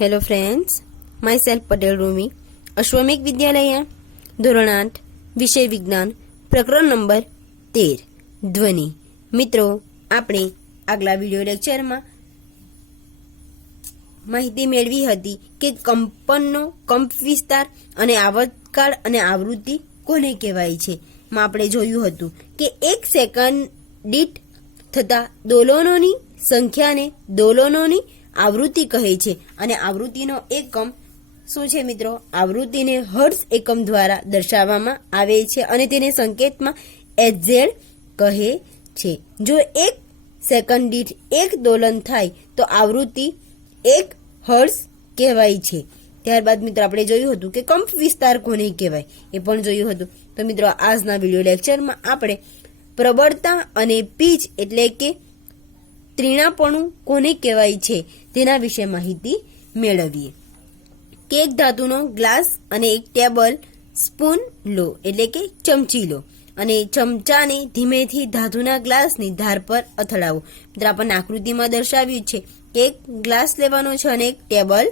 Hello friends, myself Patel Rumi, Ashwamegh Vidyalaya, ધોરણ 8, વિષય વિજ્ઞાન, પ્રકરણ નંબર 13 ધ્વનિ. મિત્રો, આપણે આગલા વિડિયો લેક્ચરમાં માહિતી મેળવી હતી કે કંપનનો કંપ વિસ્તાર અને આવર્તકાળ અને આવૃત્તિ કોને કહેવાય છે. માં આપણે જોયું હતું કે 1 સેકન્ડ દીઠ થતા દોલનોની સંખ્યાને દોલનોની આવૃત્તિ કહે છે અને આવૃત્તિનો એકમ શું છે મિત્રો? આવૃત્તિને હર્ટ્ઝ એકમ દ્વારા દર્શાવવામાં આવે છે અને તેને સંકેતમાં એચઝેડ કહે છે. જો 1 સેકન્ડ દીઠ 1 દોલન થાય તો આવૃત્તિ 1 હર્ટ્ઝ કહેવાય છે. ત્યારબાદ મિત્રો આપણે જોયું હતું કે કંપ વિસ્તાર કોને કહેવાય એ પણ જોયું હતું. તો મિત્રો, આજના વિડીયો લેક્ચરમાં આપણે પ્રબળતા અને પીચ એટલે કે ત્રિણાપણું કોને કહેવાય છે તેના વિશે માહિતી મેળવીએ. કે એક ધાતુનો ગ્લાસ અને એક ટેબલ સ્પૂન લો એટલે કે ચમચી લો અને ચમચાને ધીમેથી ધાતુના ગ્લાસની ધાર પર અથડાવો. મિત્રો, આપણને આકૃતિમાં દર્શાવ્યું છે કે એક ગ્લાસ લેવાનો છે અને એક ટેબલ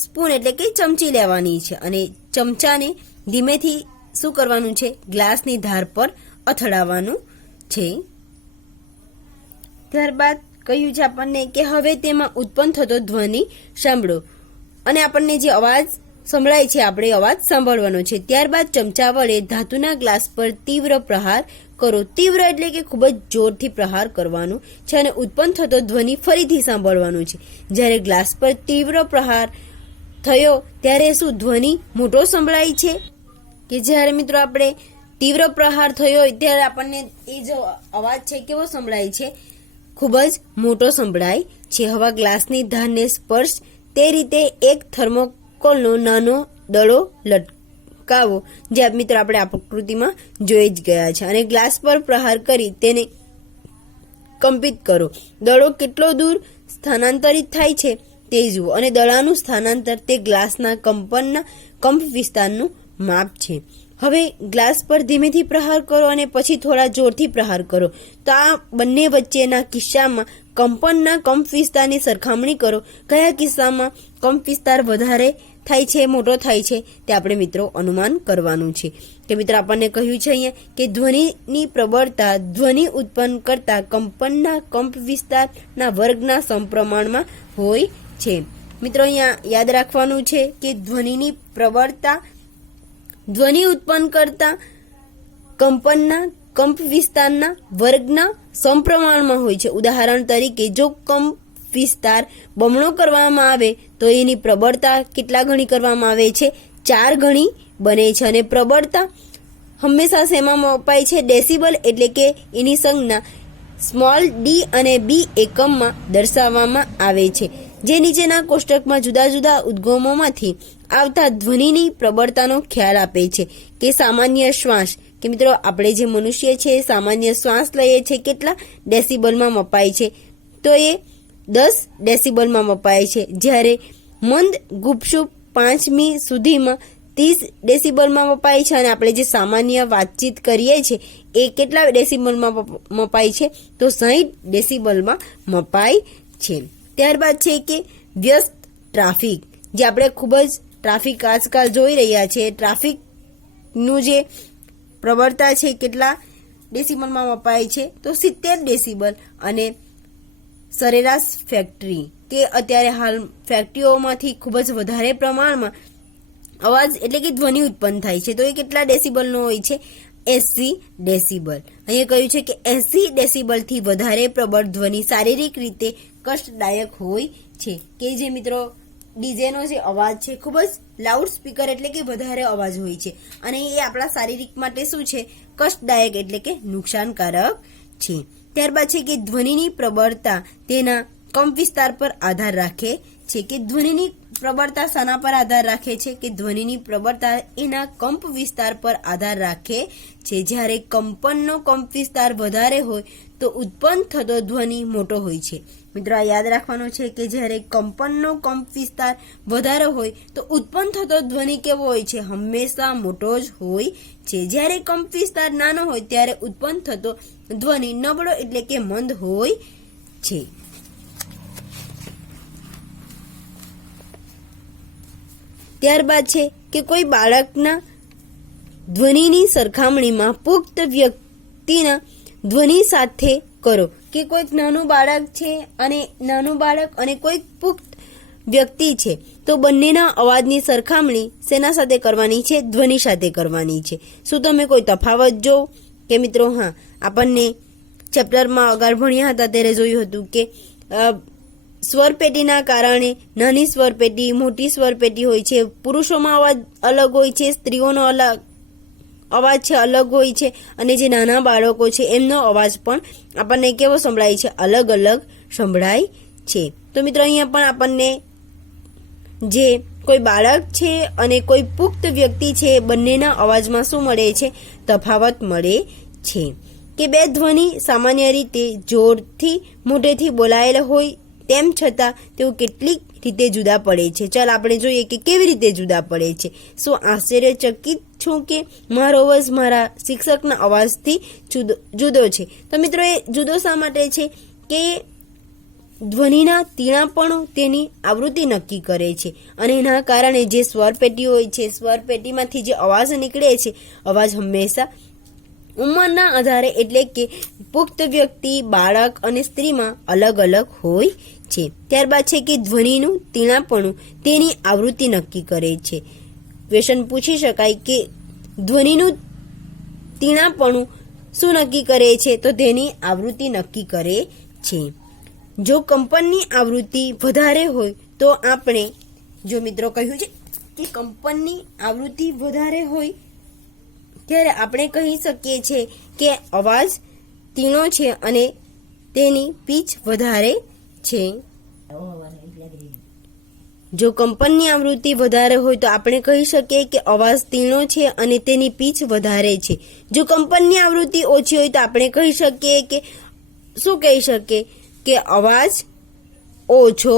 સ્પૂન એટલે કે ચમચી લેવાની છે અને ચમચાને ધીમેથી શું કરવાનું છે? ગ્લાસની ધાર પર અથડાવવાનું છે. ત્યારબાદ કહ્યું છે આપણને કે હવે તેમાં ઉત્પન્ન થતો ધ્વનિ સાંભળો અને આપણને જે અવાજ સંભળાય છે આપણે અવાજ સાંભળવાનો છે. ત્યારબાદ ચમચા વડે ધાતુના ગ્લાસ પર તીવ્ર પ્રહાર કરો. તીવ્ર એટલે કે ખૂબ જ જોરથી પ્રહાર કરવાનું છે અને ઉત્પન્ન થતો ધ્વનિ ફરીથી સાંભળવાનું છે. જ્યારે ગ્લાસ પર તીવ્ર પ્રહાર થયો ત્યારે શું ધ્વનિ મોટો સંભળાય છે? કે જ્યારે મિત્રો આપણે તીવ્ર પ્રહાર થયો હોય ત્યારે આપણને એ જો અવાજ છે કેવો સંભળાય છે? ખૂબ જ મોટો સંભળાય છે. હવા ગ્લાસની ધારને સ્પર્શ તે રીતે એક થર્મોકોલનો નાનો દડો લટકાવો, જે મિત્રો આપણે આકૃતિમાં જોઈ જ ગયા છે, અને ગ્લાસ પર પ્રહાર કરી તેને કંપિત કરો. દડો કેટલો દૂર સ્થાનાંતરિત થાય છે તે જુઓ અને દડાનું સ્થાનાંતર તે ગ્લાસના કંપનના કંપ વિસ્તારનું માપ છે. હવે ગ્લાસ પર ધીમેથી પ્રહાર કરો અને પછી થોડા જોરથી પ્રહાર કરો. તો આ બંને વચ્ચેના કિસ્સામાં કંપનના કંપ વિસ્તારની સરખામણી કરો. કયા કિસ્સામાં કંપ વિસ્તાર વધારે થાય છે, મોટો થાય છે તે આપણે મિત્રો અનુમાન કરવાનું છે. કે મિત્રો આપણને કહ્યું છે અહીંયા કે ધ્વનિની પ્રબળતા ધ્વનિ ઉત્પન્ન કરતા કંપનના કંપ વિસ્તારના વર્ગના સમપ્રમાણમાં હોય છે. મિત્રો અહીંયા યાદ રાખવાનું છે કે ધ્વનિની પ્રબળતા ધ્વનિ ઉત્પન્ન કરતા કંપનના કંપ વિસ્તારના વર્ગના સમપ્રમાણમાં હોય છે. ઉદાહરણ તરીકે, જો કંપ વિસ્તાર બમણો કરવામાં આવે તો એની પ્રબળતા કેટલા ગણી કરવામાં આવે છે? 4 ગણી બને છે. અને પ્રબળતા હંમેશા શેમાં મપાય છે? ડેસિબલ એટલે કે એની સંજ્ઞા સ્મોલ ડી અને બી એકમમાં દર્શાવવામાં આવે છે, જે નીચેના કોષ્ટકમાં જુદા જુદા ઉદ્ગમોમાંથી આવતા ધ્વનિની પ્રબળતાનો ખ્યાલ આપે છે. કે સામાન્ય શ્વાસ, કે મિત્રો આપણે જે મનુષ્ય છે સામાન્ય શ્વાસ લઈએ છે કેટલા ડેસિબલમાં મપાય છે? તો એ 10 ડેસિબલમાં મપાય છે. જ્યારે મંદ ગુપશુપ 5મી સુધીમાં 30 ડેસિબલમાં મપાય છે અને આપણે જે સામાન્ય વાતચીત કરીએ છીએ એ કેટલા ડેસિબલમાં મપાય છે? તો 60 ડેસિબલમાં મપાય છે. ત્યારબાદ છે કે વ્યસ્ત ટ્રાફિક, જે આપણે ખૂબ જ ટ્રાફિક આજકાલ જોઈ રહ્યા છે. ટ્રાફિકનું જે પ્રબળતા છે કેટલા ડેસિબલમાં મપાય છે? તો 70 ડેસિબલ. અને સરેરાશ ફેક્ટરી, કે અત્યારે હાલ ફેક્ટરીઓમાંથી ખૂબ જ વધારે પ્રમાણમાં અવાજ એટલે કે ધ્વનિ ઉત્પન્ન થાય છે, તો એ કેટલા ડેસિબલનો હોય છે? 80 ડેસિબલ. અહીંયા કહ્યું છે કે 80 ડેસિબલથી વધારે પ્રબળ ધ્વનિ શારીરિક રીતે કષ્ટદાયક હોય છે. કે જે મિત્રો ડીજેનો જે અવાજ છે ખૂબ જ લાઉડ સ્પીકર એટલે કે વધારે અવાજ હોય છે અને એ આપણા શારીરિક માટે શું છે? કષ્ટદાયક એટલે કે નુકસાનકારક છે. ત્યારબાદ છે કે ધ્વનિની પ્રબળતા તેના કંપ વિસ્તાર પર આધાર રાખે છે. કે ધ્વનિની પ્રબળતા શાના પર આધાર રાખે છે? કે ધ્વનિની પ્રબળતા એના કંપ વિસ્તાર પર આધાર રાખે છે. જ્યારે કંપનનો કંપ વિસ્તાર વધારે હોય તો ઉત્પન્ન થતો ધ્વનિ મોટો હોય છે. મિત્રો, આ યાદ રાખવાનું છે કે જ્યારે કંપનનો કંપ વિસ્તાર વધારે હોય તો ઉત્પન્ન થતો ધ્વનિ કેવો હોય છે? હંમેશા મોટો જ હોય છે. જ્યારે કંપ વિસ્તાર નાનો હોય ત્યારે ઉત્પન્ન થતો ધ્વનિ નબળો એટલે કે મંદ હોય છે. ત્યારબાદ છે કે કોઈ બાળકના ધ્વનિની સરખામણીમાં પુખ્ત વ્યક્તિના ધ્વનિ સાથે કરો, કે કોઈક નાનું બાળક અને કોઈક પુખ્ત વ્યક્તિ છે તો બંનેના અવાજની સરખામણી શેના સાથે કરવાની છે? ધ્વનિ સાથે કરવાની છે. શું તમે કોઈ તફાવત જો કે મિત્રો? હા, આપણને ચેપ્ટરમાં આગળ ભણ્યા હતા ત્યારે જોયું હતું કે સ્વરપેટીના કારણે નાની સ્વરપેટી, મોટી સ્વરપેટી હોય છે. પુરુષોમાં અવાજ અલગ હોય છે, સ્ત્રીઓનો અવાજ છે અલગ હોય છે, અને જે નાના બાળકો છે એમનો અવાજ પણ આપણને કેવો સંભળાય છે? અલગ અલગ સંભળાય છે. તો મિત્રો અહીંયા પણ આપણને જે કોઈ બાળક છે અને કોઈ પુખ્ત વ્યક્તિ છે બંનેના અવાજમાં શું મળે છે? તફાવત મળે છે. કે બે ધ્વનિ સામાન્ય રીતે જોરથી મોઢેથી બોલાયેલ હોય તેમ છતાં તેઓ કેટલીક રીતે જુદા પડે છે. ચાલ આપણે જોઈએ કે કેવી રીતે જુદા પડે છે. શું આશ્ચર્યચકિત છું કે મારો અવાજ મારા શિક્ષકના અવાજથી જુદો છે? તો મિત્રો એ જુદો શા માટે છે? કે ધ્વનિના તીણાપણું તેની આવૃત્તિ નક્કી કરે છે, અને એના કારણે જે સ્વરપેટી હોય છે, સ્વરપેટીમાંથી જે અવાજ નીકળે છે, અવાજ હંમેશા ઉંમરના આધારે એટલે કે પુખ્ત વ્યક્તિ, બાળક અને સ્ત્રીમાં અલગ અલગ હોય છે. ત્યારબાદ છે કે ધ્વનિનું તીણાપણું તેની આવૃત્તિ નક્કી કરે છે. ક્વેશ્ચન પૂછી શકાય કે ધ્વનિનું તીણાપણું શું નક્કી કરે છે? તો તેની આવૃત્તિ નક્કી કરે છે. જો કંપનની આવૃત્તિ વધારે હોય તો આપણે, જો મિત્રો કહ્યું છે કે કંપનની આવૃત્તિ વધારે હોય ત્યારે આપણે કહી શકીએ છીએ કે અવાજ તીણો છે અને તેની પીચ વધારે છે. જો કંપનની આવૃત્તિ વધારે હોય તો આપણે કહી શકીએ કે અવાજ તીણો છે અને તેની પીચ વધારે છે. જો કંપનની આવૃત્તિ ઓછી હોય તો આપણે કહી શકીએ કે શું કહી શકીએ? કે અવાજ ઓછો,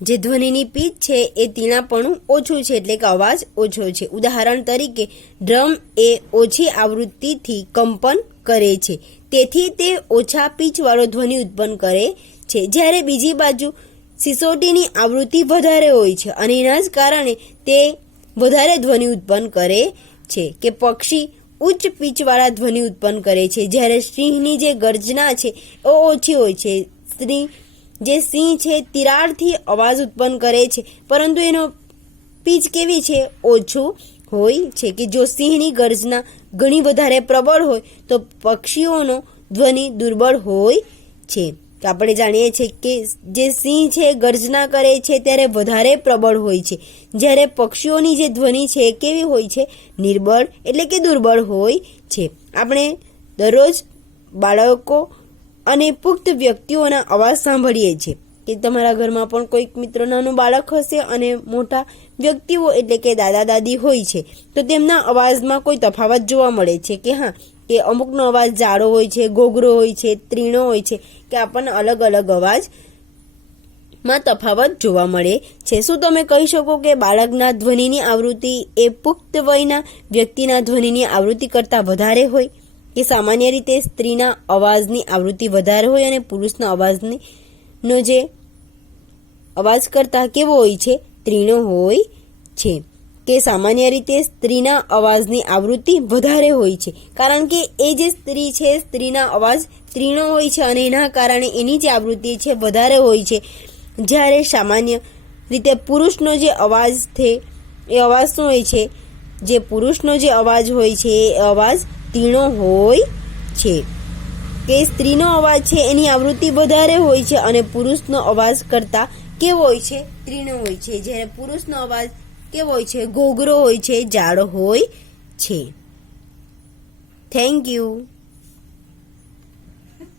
જે ધ્વનિની પીચ છે એ તીણાપણું ઓછું છે એટલે કે અવાજ ઓછો છે. ઉદાહરણ તરીકે ડ્રમ એ ઓછી આવૃત્તિથી કંપન કરે છે, તેથી તે ઓછા પીચવાળો ધ્વનિ ઉત્પન્ન કરે છે. જ્યારે બીજી બાજુ સિસોટીની આવૃત્તિ વધારે હોય છે અને એના જ કારણે તે વધારે ધ્વનિ ઉત્પન્ન કરે છે. કે પક્ષી ઉચ્ચ પીચવાળા ધ્વનિ ઉત્પન્ન કરે છે, જ્યારે સિંહની જે ગર્જના છે એ ઓછી હોય છે. જે સિંહ છે તિરાડથી અવાજ ઉત્પન્ન કરે છે, પરંતુ એનો પીચ કેવી છે? ઓછું હોય છે. કે જો સિંહની ગર્જના ઘણી વધારે પ્રબળ હોય તો પક્ષીઓનો ધ્વનિ દુર્બળ હોય છે. તો આપણે જાણીએ છીએ કે જે સિંહ છે ગર્જના કરે છે ત્યારે વધારે પ્રબળ હોય છે, જ્યારે પક્ષીઓની જે ધ્વનિ છે એ કેવી હોય છે? નિર્બળ એટલે કે દુર્બળ હોય છે. આપણે દરરોજ બાળકો અને પુખ્ત વ્યક્તિઓના અવાજ સાંભળીએ છીએ. કે તમારા ઘરમાં પણ કોઈક મિત્ર નાનું બાળક હશે અને મોટા વ્યક્તિઓ એટલે કે દાદા દાદી હોય છે, તો તેમના અવાજમાં કોઈ તફાવત જોવા મળે છે કે હા, કે અમુકનો અવાજ જાડો હોય છે, ઘોઘરો હોય છે, ત્રીણો હોય છે, કે આપણને અલગ અલગ અવાજમાં તફાવત જોવા મળે છે. શું તમે કહી શકો કે બાળકના ધ્વનિની આવૃત્તિ એ પુખ્ત વયના વ્યક્તિના ધ્વનિની આવૃત્તિ કરતાં વધારે હોય? કે સામાન્ય રીતે સ્ત્રીના અવાજની આવૃત્તિ વધારે હોય અને પુરુષના અવાજનો જે અવાજ કરતાં કેવો હોય છે? ત્રીણો હોય છે. કે સામાન્ય રીતે સ્ત્રીના અવાજની આવૃત્તિ વધારે હોય છે, કારણ કે એ જે સ્ત્રી છે સ્ત્રીના અવાજ ત્રીણો હોય છે અને એના કારણે એની જે આવૃત્તિ છે વધારે હોય છે. જ્યારે સામાન્ય રીતે પુરુષનો જે અવાજ છે એ અવાજ શું હોય છે? જે પુરુષનો જે અવાજ હોય છે એ અવાજ ત્રીણો હોય છે. કે સ્ત્રીનો અવાજ છે એની આવૃત્તિ વધારે હોય છે અને પુરુષનો અવાજ કરતાં કેવો હોય છે? ત્રીણો હોય છે. જ્યારે પુરુષનો અવાજ કેવો હોય છે? ઘોઘરો હોય છે, જાડો હોય છે. Thank you.